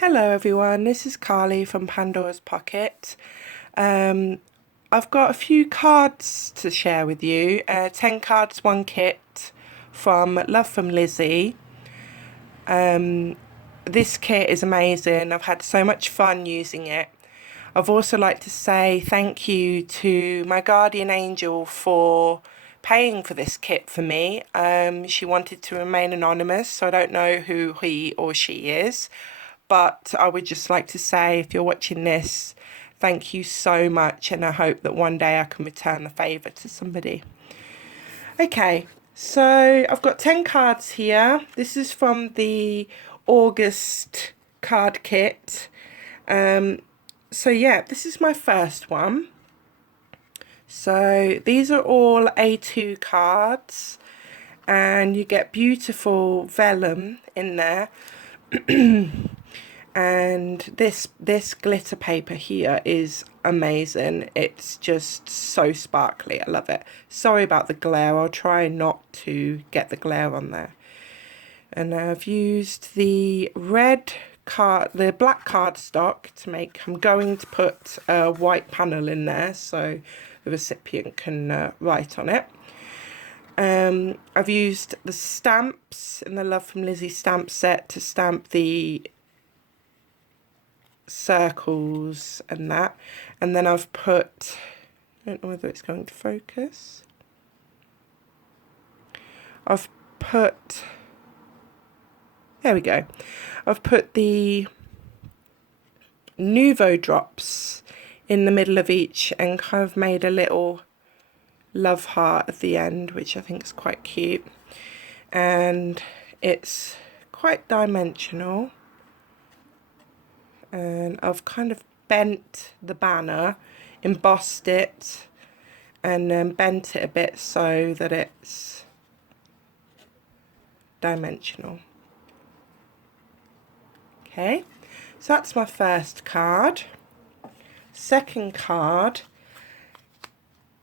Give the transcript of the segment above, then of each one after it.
Hello everyone, this is Carly from Pandora's Pocket. I've got a few cards to share with you. 10 cards, 1 kit from Love from Lizzie. This kit is amazing. I've had so much fun using it. I've also like to say thank you to my guardian angel for paying for this kit for me. She wanted to remain anonymous, so I don't know who he or she is. But I would just like to say, if you're watching this, thank you so much, and I hope that one day I can return the favour to somebody. Okay, so I've got 10 cards here. This is from the August card kit. So yeah, this is my first one. So these are all A2 cards, and you get beautiful vellum in there. And this glitter paper here is amazing. It's just so sparkly. I love it. Sorry about the glare. I'll try not to get the glare on there. And I've used the black cardstock to make. I'm going to put a white panel in there so the recipient can write on it. I've used the stamps in the Love from Lizzie stamp set to stamp the circles and that, and then I've put, I don't know whether it's going to focus, I've put, there we go, I've put the Nouveau drops in the middle of each and kind of made a little love heart at the end, which I think is quite cute, and it's quite dimensional. And I've kind of bent the banner, embossed it, and then bent it a bit so that it's dimensional. Okay, so that's my first card. Second card.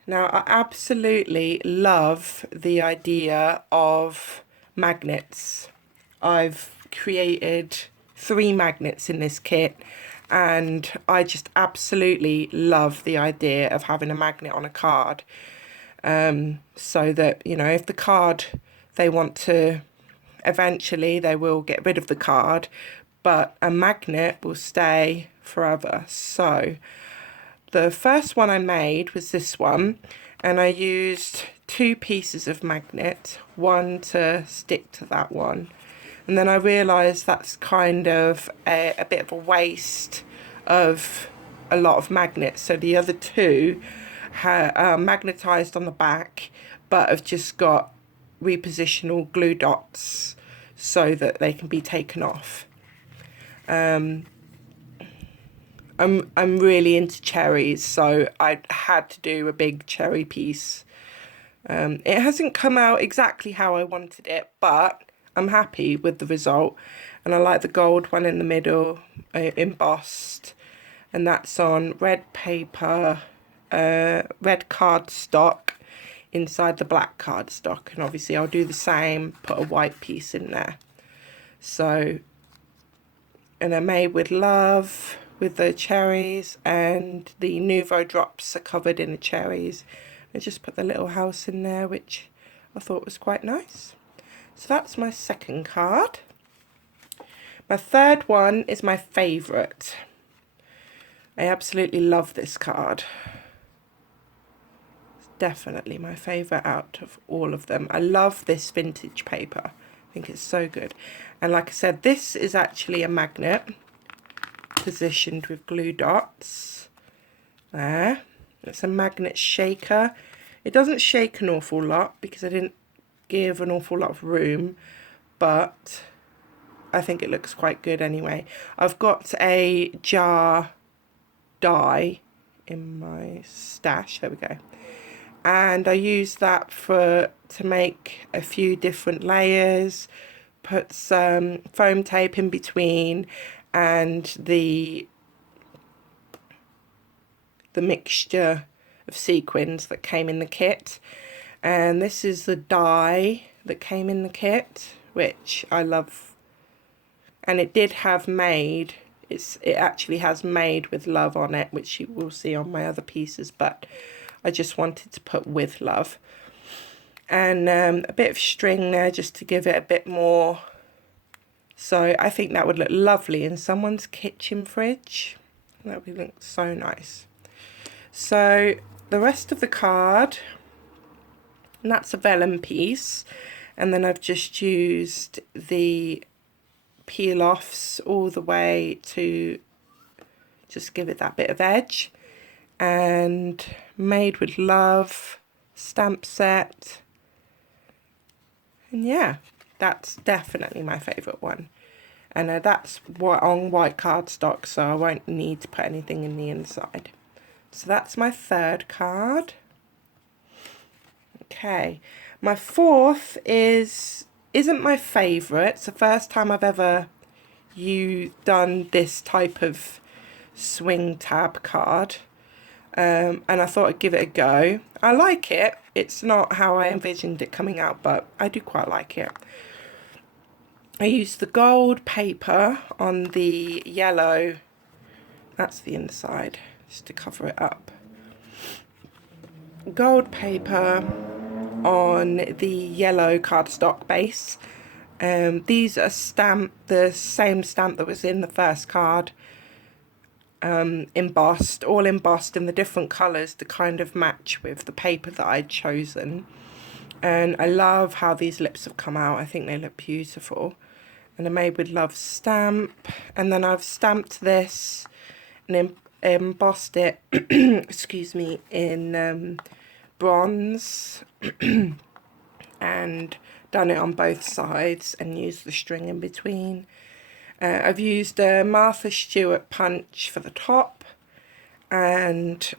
Now, I absolutely love the idea of magnets. I've created 3 magnets in this kit, and I just absolutely love the idea of having a magnet on a card, so that, you know, if the card, they want to, eventually they will get rid of the card, but a magnet will stay forever. So the first one I made was this one, and I used 2 pieces of magnet, one to stick to that one. And then I realised that's kind of a bit of a waste of a lot of magnets. So the other 2 are magnetised on the back, but have just got repositional glue dots so that they can be taken off. I'm really into cherries, so I had to do a big cherry piece. It hasn't come out exactly how I wanted it, but I'm happy with the result, and I like the gold one in the middle, embossed, and that's on red paper, red cardstock inside the black cardstock, and obviously I'll do the same, put a white piece in there. So, and they're made with love, with the cherries, and the Nouveau drops are covered in the cherries. I just put the little house in there, which I thought was quite nice. So that's my second card. My third one is my favourite. I absolutely love this card. It's definitely my favourite out of all of them. I love this vintage paper. I think it's so good. And like I said, this is actually a magnet positioned with glue dots. There. It's a magnet shaker. It doesn't shake an awful lot because I didn't give an awful lot of room, but I think it looks quite good anyway. I've got a jar die in my stash, there we go, and I use that to make a few different layers, put some foam tape in between, and the mixture of sequins that came in the kit. And this is the die that came in the kit, which I love. And it did have made it actually has made with love on it, which you will see on my other pieces, but I just wanted to put with love. And a bit of string there just to give it a bit more. So I think that would look lovely in someone's kitchen fridge. That would look so nice. So the rest of the card, and that's a vellum piece, and then I've just used the peel offs all the way to just give it that bit of edge. And made with love stamp set, and yeah, that's definitely my favorite one. And that's on white cardstock, so I won't need to put anything in the inside. So that's my third card. Okay, my fourth isn't my favorite. It's the first time I've ever done this type of swing tab card. And I thought I'd give it a go. I like it. It's not how I envisioned it coming out, but I do quite like it. I used the gold paper on the yellow, that's the inside, just to cover it up. Gold paper on the yellow cardstock base. These are the same stamp that was in the first card. Embossed, all embossed in the different colours to kind of match with the paper that I'd chosen. And I love how these lips have come out. I think they look beautiful. And a made with love stamp. And then I've stamped this and embossed it, excuse me, in bronze and done it on both sides and used the string in between. I've used a Martha Stewart punch for the top and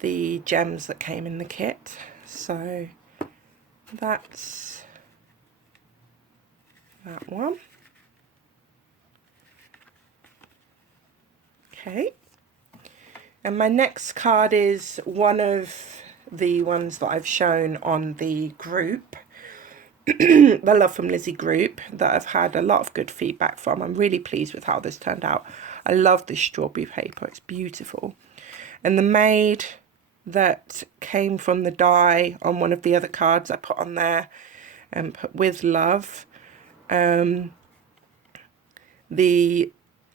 the gems that came in the kit. So that's that one. Okay. And my next card is one of the ones that I've shown on the group. The Love from Lizzie group that I've had a lot of good feedback from. I'm really pleased with how this turned out. I love this strawberry paper, it's beautiful. And the maid that came from the die on one of the other cards I put on there and put with love. The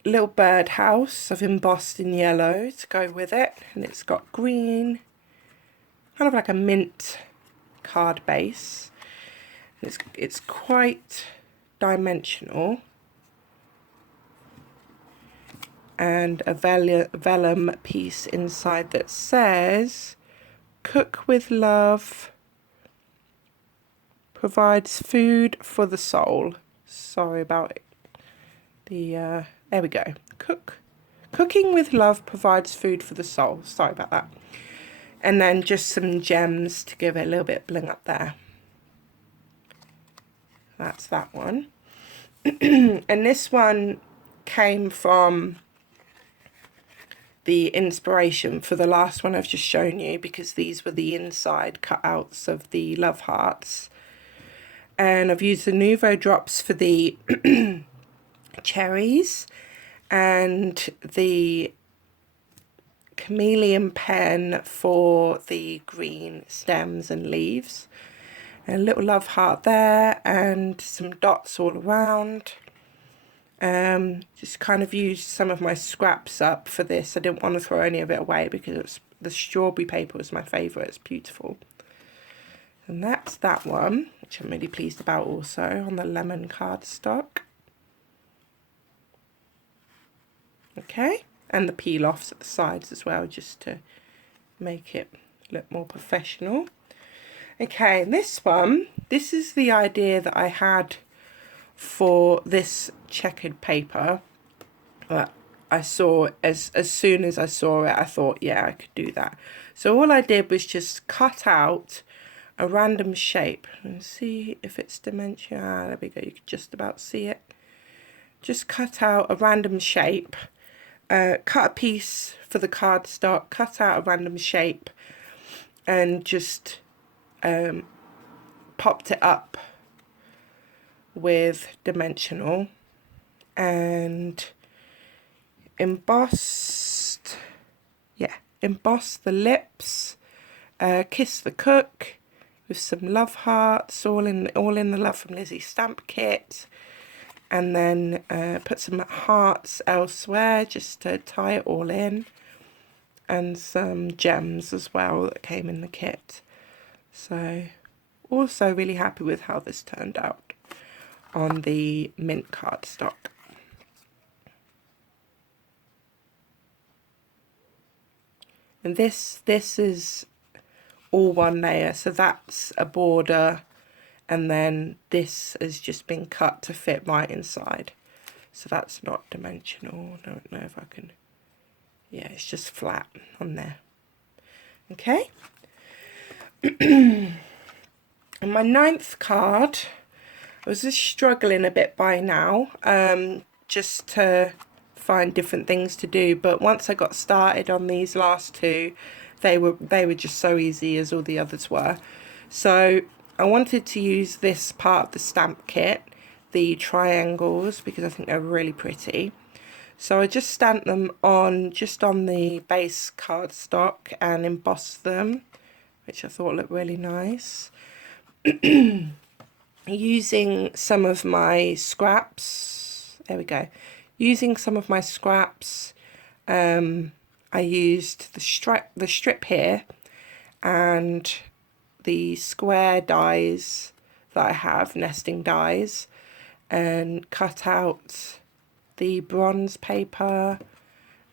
little birdhouse I've embossed in yellow to go with it, and it's got green, kind of like a mint card base. It's quite dimensional, and a vellum piece inside that says cook with love, provides food for the soul. Sorry about it. There we go. Cooking with love provides food for the soul. Sorry about that. And then just some gems to give it a little bit of bling up there. That's that one. And this one came from the inspiration for the last one I've just shown you, because these were the inside cutouts of the love hearts. And I've used the Nouveau drops for the cherries and the chameleon pen for the green stems and leaves. A little love heart there and some dots all around. Just kind of used some of my scraps up for this. I didn't want to throw any of it away because the strawberry paper was my favourite. It's beautiful. And that's that one, which I'm really pleased about also, on the lemon cardstock. Okay, and the peel offs at the sides as well, just to make it look more professional. Okay, this one, this is the idea that I had for this checkered paper that I saw. As soon as I saw it, I thought, yeah, I could do that. So all I did was just cut out a random shape and see if it's dimension. There we go, you can just about see it. Just cut out a random shape, cut a piece for the cardstock, cut out a random shape, and just popped it up with dimensional, and embossed the lips, Kiss the Cook with some love hearts, all in the Love from Lizzie stamp kit, and then put some hearts elsewhere just to tie it all in, and some gems as well that came in the kit. So also really happy with how this turned out on the mint cardstock. And this is all one layer, so that's a border, and then this has just been cut to fit right inside. So that's not dimensional. I don't know if I can, yeah, it's just flat on there. Okay. And my 9th card, I was just struggling a bit by now, just to find different things to do, but once I got started on these last two, they were just so easy as all the others were. So I wanted to use this part of the stamp kit, the triangles, because I think they're really pretty. So I just stamped them on the base cardstock and embossed them, which I thought looked really nice. Using some of my scraps, there we go. Using some of my scraps, I used the strip here and the square dies that I have, nesting dies, and cut out the bronze paper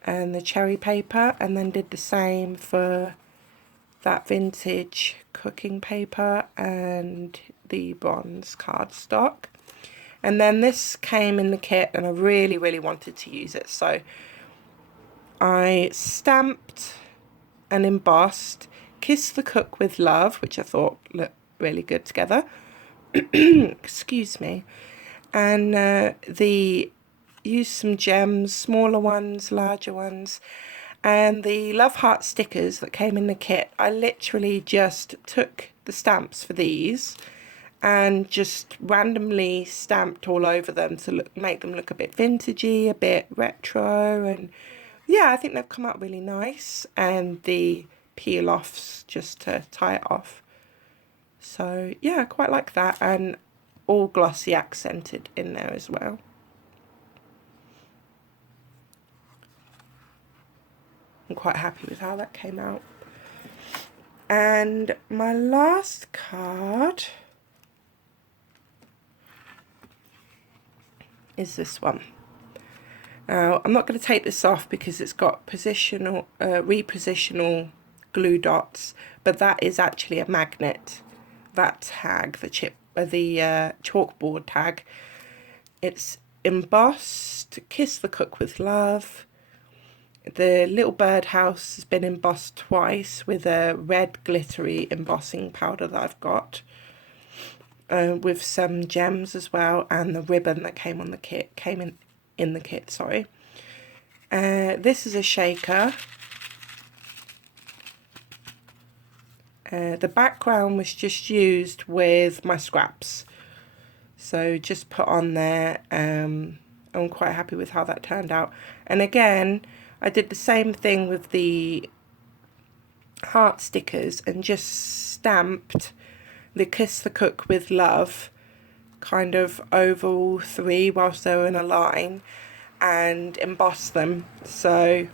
and the cherry paper, and then did the same for that vintage cooking paper and the bronze cardstock. And then this came in the kit and I really, really wanted to use it. So I stamped and embossed Kiss the Cook with Love, which I thought looked really good together. Excuse me. And used some gems, smaller ones, larger ones. And the love heart stickers that came in the kit, I literally just took the stamps for these and just randomly stamped all over them to make them look a bit vintagey, a bit retro, and yeah, I think they've come out really nice. And the peel offs just to tie it off. So yeah, I quite like that, and all glossy accented in there as well. I'm quite happy with how that came out. And my last card is this one. Now, I'm not going to take this off because it's got repositional glue dots, but that is actually a magnet. That tag, the chalkboard tag, it's embossed Kiss the Cook with Love. The little birdhouse has been embossed twice with a red glittery embossing powder that I've got, with some gems as well, and the ribbon that came in the kit. Sorry. This is a shaker. The background was just used with my scraps, so just put on there. I'm quite happy with how that turned out. And again, I did the same thing with the heart stickers and just stamped the Kiss the Cook with Love kind of over all three whilst they were in a line and embossed them. So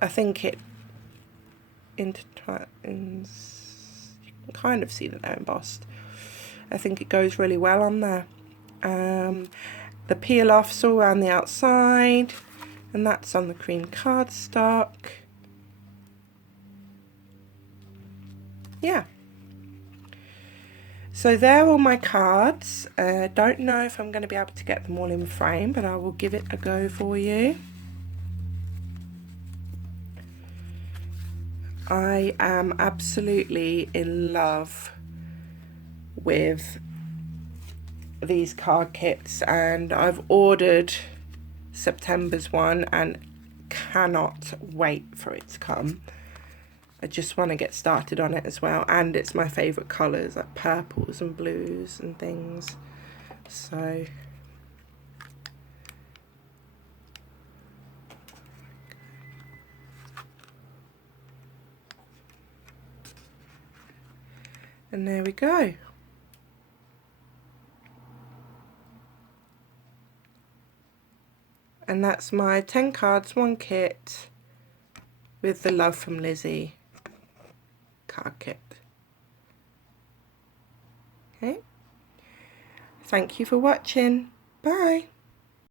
I think it intertwines, you can kind of see that they're embossed. I think it goes really well on there. The peel offs all around the outside, and that's on the cream cardstock. Yeah. So there are all my cards. Don't know if I'm going to be able to get them all in frame, but I will give it a go for you. I am absolutely in love with these card kits, and I've ordered September's one and cannot wait for it to come. I just want to get started on it as well, and it's my favourite colours, like purples and blues and things. So And there we go. And that's my 10 cards, 1 kit with the Love from Lizzie card kit. Okay. Thank you for watching. Bye.